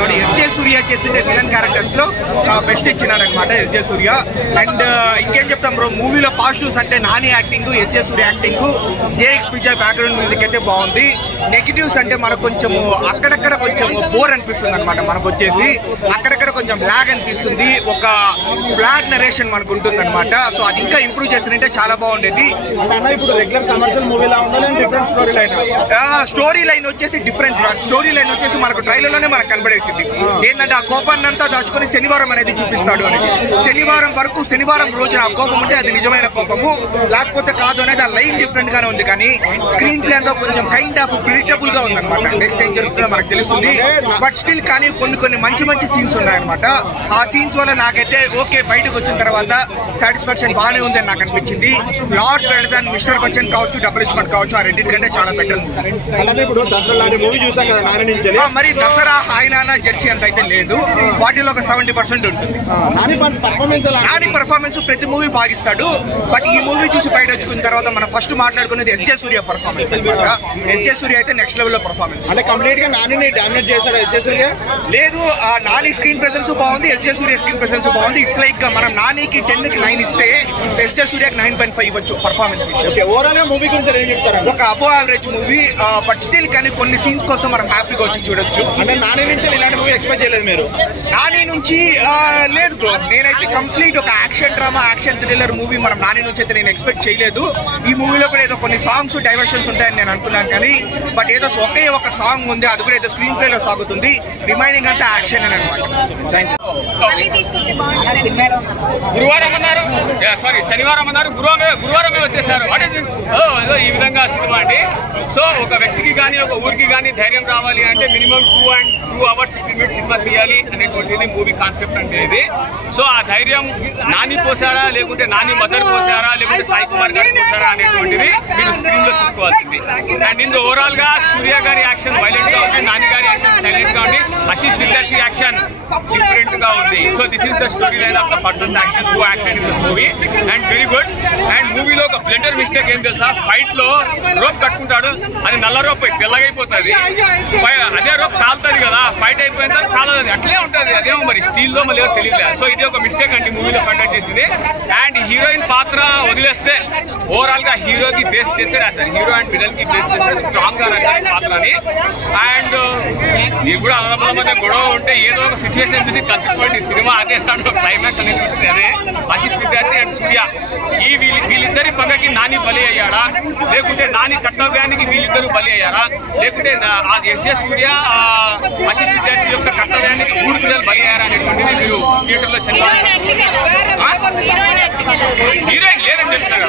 చేస్తున్నాడు. ఎస్జే సూర్య చేసిండే villain characters లో బెస్ట్ ఇచ్చినాడు అనమాట ఎస్జే సూర్య. అండ్ ఇంకేం చెప్తాం బ్రో, మూవీలో పాజిటివ్స్ అంటే Nani acting, S J Surya acting, Jakes picture background music అయితే బాగుంది. నెగిటివ్స్ అంటే మనకు కొంచెము అక్కడక్కడ కొంచెం బోర్ అనిపిస్తుంది అనమాట. మనకు వచ్చేసి అక్కడక్కడ కొంచెం లాగ్ అనిపిస్తుంది, ఒక ఫ్లాట్ నరేషన్ మనకు ఉంటుంది అనమాట. సో అది ఇంకా ఇంప్రూవ్ చేస్తుంటే చాలా బాగుండేది. ఇప్పుడు రెగ్యులర్ కమర్షియల్ మూవీలా ఉందా different story line? Story line వచ్చేసి డిఫరెంట్. స్టోరీ లైన్ వచ్చేసి మనకు ట్రైలర్ లోనే మనకు కనబడేసింది ఏంటంటే ఆ కోపాన్ని అంతా దాచుకొని శనివారం అనేది చూపిస్తాడు అని. శనివారం వరకు, శనివారం రోజున ఆ కోపం ఉంటే అది నిజమైన కోపము, లేకపోతే కాదు అనేది ఆ లైన్ డిఫరెంట్ గానే ఉంది. కానీ స్క్రీన్ ప్లే అంతా కొంచెం కైండ్ ఆఫ్ ప్రిడిక్టబుల్ గా ఉందన్నమాట. నెక్స్ట్ ఏం జరుగుతుందో మనకు తెలుస్తుంది. బట్ స్టిల్ కానీ కొన్ని మంచి సీన్స్ ఉన్నాయన్నమాట. ఆ సీన్స్ వల్ల నాకైతే ఓకే, బయటకు వచ్చిన తర్వాత సాటిస్ఫాక్షన్ బాగానే ఉందని నాకు అనిపించింది. Lot better than mister Bachchan కావచ్చు, డబుల్ ఇస్మెంట్ కావచ్చు, ఆ రెండింటికంటే చాలా బెటర్. ఇప్పుడు దసరా మూవీ చూసాం కదా నాని నుంచి. మరి దసరా హాయినానా జెర్సీ అంత అయితే లేదు, వాటిలో ఒక 70% ఉంటుంది. నాని పర్ఫార్మెన్స్ ప్రతి మూవీ బాగిస్తాడు. బట్ ఈ మూవీ చూసి బయట వచ్చుకున్న తర్వాత మనం ఫస్ట్ మాట్లాడుకునేది ఎస్జే సూర్య పర్ఫార్మెన్స్ అనమాట. ఎస్జే సూర్య అయితే నెక్స్ట్ లెవెల్ లో పర్ఫార్మెన్స్. అంటే కంప్లీట్ గా నానిని డామినేట్ చేశాడు ఎస్జే సూర్య? లేదు, నాని స్క్రీన్ ప్రెసెన్స్ బాగుంది, ఎస్జే సూర్య స్క్రీన్ ప్రెసెన్స్ బాగుంది. ఇట్స్ లైక్ మనం నానికి 10 కి 9 ఇస్తే ఎస్జే సూర్యకి 9.5 ఇవ్వచ్చు పర్ఫార్మెన్స్ విషయం. ఓవరాల్ మూవీ గురించి ఏం చెప్తారు? ఒక above average movie, but still కానీ కొన్ని సీన్స్ కోసం మనం హ్యాపీగా వచ్చి చూడొచ్చు. అంటే నాని నుంచి ఇలాంటి మూవీ ఎక్స్పెక్ట్ చేయలేదు మీరు? నాని నుంచి లేదు బ్రో, నేనైతే కంప్లీట్ ఒక action drama, action thriller movie మనం నాని నుంచి అయితే నేను ఎక్స్పెక్ట్ చేయలేదు. ఈ మూవీలో కూడా ఏదో కొన్ని సాంగ్స్ డైవర్షన్స్ ఉంటాయని నేను అనుకున్నాను, కానీ బట్ ఏదో ఒకే ఒక సాంగ్ ఉంది, అది కూడా ఏదో స్క్రీన్ ప్లేలో సాగుతుంది. రిమైనింగ్ అంతా యాక్షన్ అని అనమాట. Thank you. గురువారం అన్నారు, సారీ శనివారం అన్నారు, గురువారమే వచ్చేసారు. ఈ విధంగా సినిమా అండి. సో ఒక వ్యక్తికి కానీ ఒక ఊరికి కానీ ధైర్యం రావాలి అంటే మినిమం 2 hours 15 minutes సినిమా తీయాలి అనేటువంటిది మూవీ కాన్సెప్ట్ అంటే ఇది. సో ఆ ధైర్యం నాని పోసారా, లేకుంటే నాని మదర్ పోసారా, లేకుంటే సాయి కుమార్ గారు పోసారా అనేటువంటిది మీరు స్క్రీన్ లో చూసుకోవాల్సింది. అండ్ ఇందులో ఓవరాల్ గా సూర్య గారి యాక్షన్ వైలెంట్ గా ఉంది, నాని గారి యాక్షన్ సైలెంట్ గా ఉంది, ఆశీష్ విద్యార్థి యాక్షన్ డిఫరెంట్ గా ఉంది. So this is the story line of the person action who acted in this movie and very good. And మూవీలో ఒక బ్లెండర్ మిస్టేక్ ఏం తెలుసా, ఫైట్ లో రోప్ కట్టుకుంటాడు, అది నల్ల రోప్ తెల్లగైపోతుంది, అదే రోప్ కాలుతుంది కదా, ఫైట్ అయిపోయిన తర్వాత కాలదు, అట్లే ఉంటుంది. అదేమో మరి స్టీల్ లో మళ్ళీ తెలియలేదు. సో ఇది ఒక మిస్టేక్ అండి మూవీలో కండక్ట్ చేసింది. అండ్ హీరోయిన్ పాత్ర వదిలేస్తే ఓవరాల్ గా హీరోకి బేస్ చేస్తే రాశారు, హీరో అండ్ విలన్ కి బేస్ చేస్తే స్ట్రాంగ్ గా రాశారు పాత్రని. అండ్ ఇది కూడా అన్నదమ్ముల మధ్య గొడవ ఉంటే ఏదో ఒక సిచ్యువేషన్ చూసి కలిసిపోయింది సినిమా. అదే దాంట్లో క్లైమాక్స్ అనేటువంటిది అదే. ఆశీష్ విద్యార్థి అండ్ సూర్య ఈ వీళ్ళిద్దరి పగకి నాని బలి అయ్యాడా, లేకుంటే నాని కర్తవ్యానికి వీళ్ళిద్దరూ బలి అయ్యారా, లేకుంటే ఎస్జే సూర్య ఆశీష్ విద్యార్థి యొక్క కర్తవ్యానికి 3 పిల్లలు బలి అయ్యారా అనేటువంటిది మీరు థియేటర్ లో శనివారం హీరోయిన్ లేదని చెప్తున్నారు.